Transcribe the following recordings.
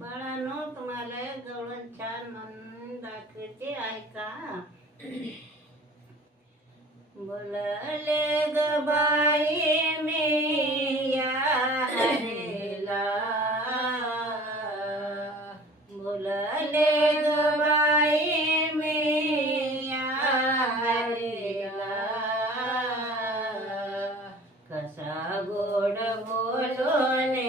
बाळानो तुम्हाला गवळण छान म्हणून दाखवते ऐका बोलले ग बाई बोलले ग बाई मेला कसा गोड बोलो ने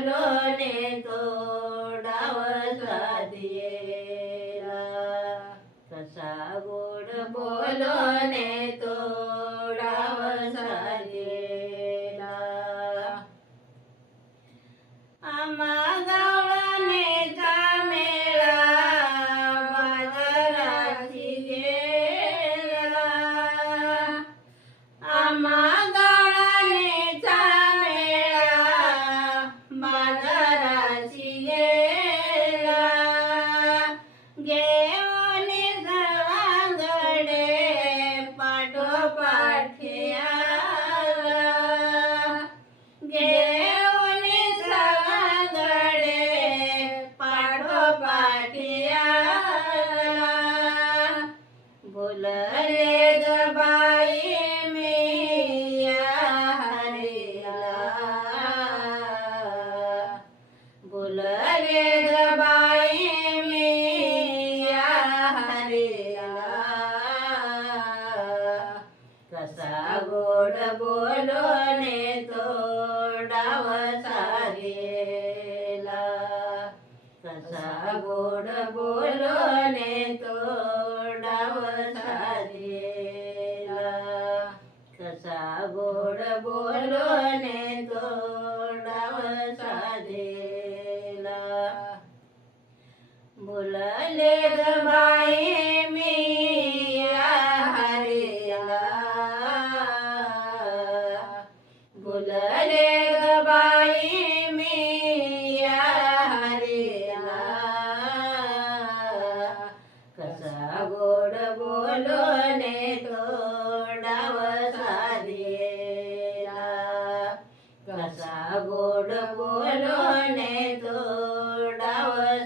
perdone.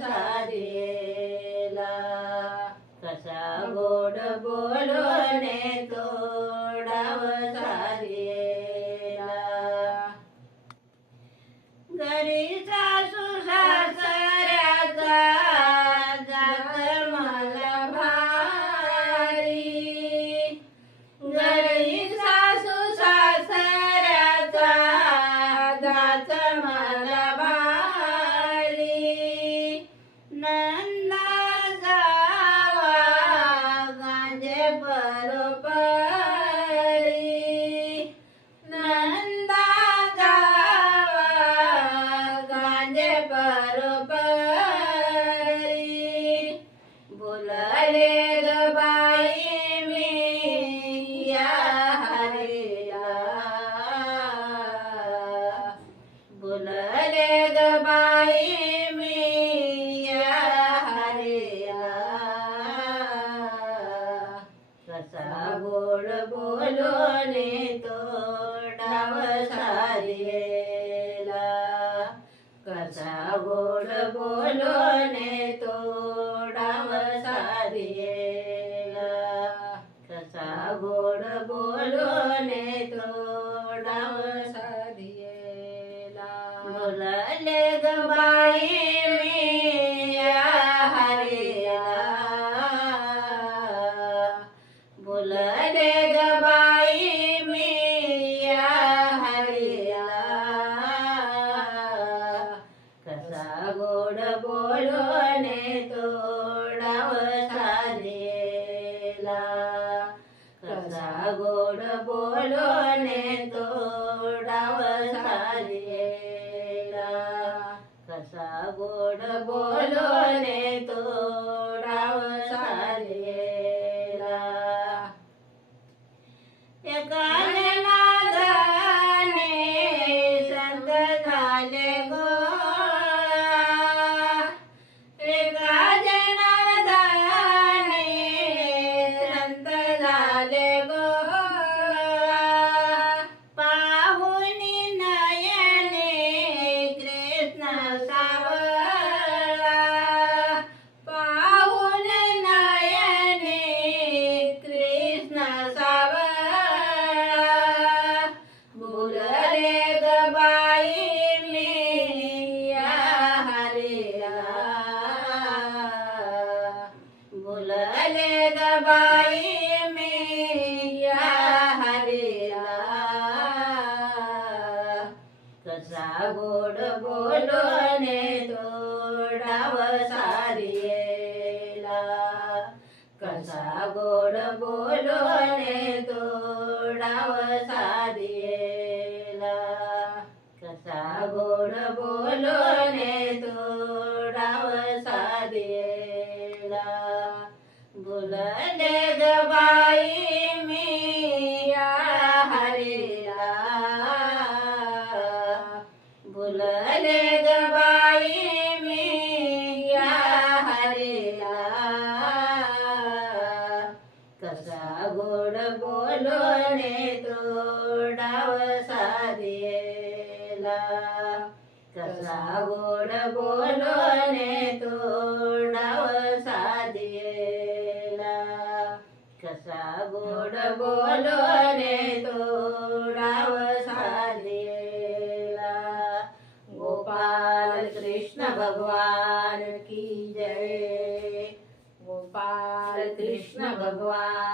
साधेला. कसा गोड बोलो बोलणे तोडाव सारियेला कसा गोड बोलणे तोडाव सारियेला बोलले गबाई मी हरिया बोलले गबाई कसा गोड बोलोने तोडाव साजेला कसा गोड बोलोने तो तोडाव सारियेला. कसा गोड बोलोने तोडाव सारियेला. कसा गोड बोलोने तोडाव सारियेला. बोलले ग बाई मी या हरीला बोलले दिला कसा गोड बोलणे तोडाव साधेला. कसा गोड बोलणे तोडाव साधेला. गोपाल कृष्ण भगवान की जय. गोपाल कृष्ण भगवान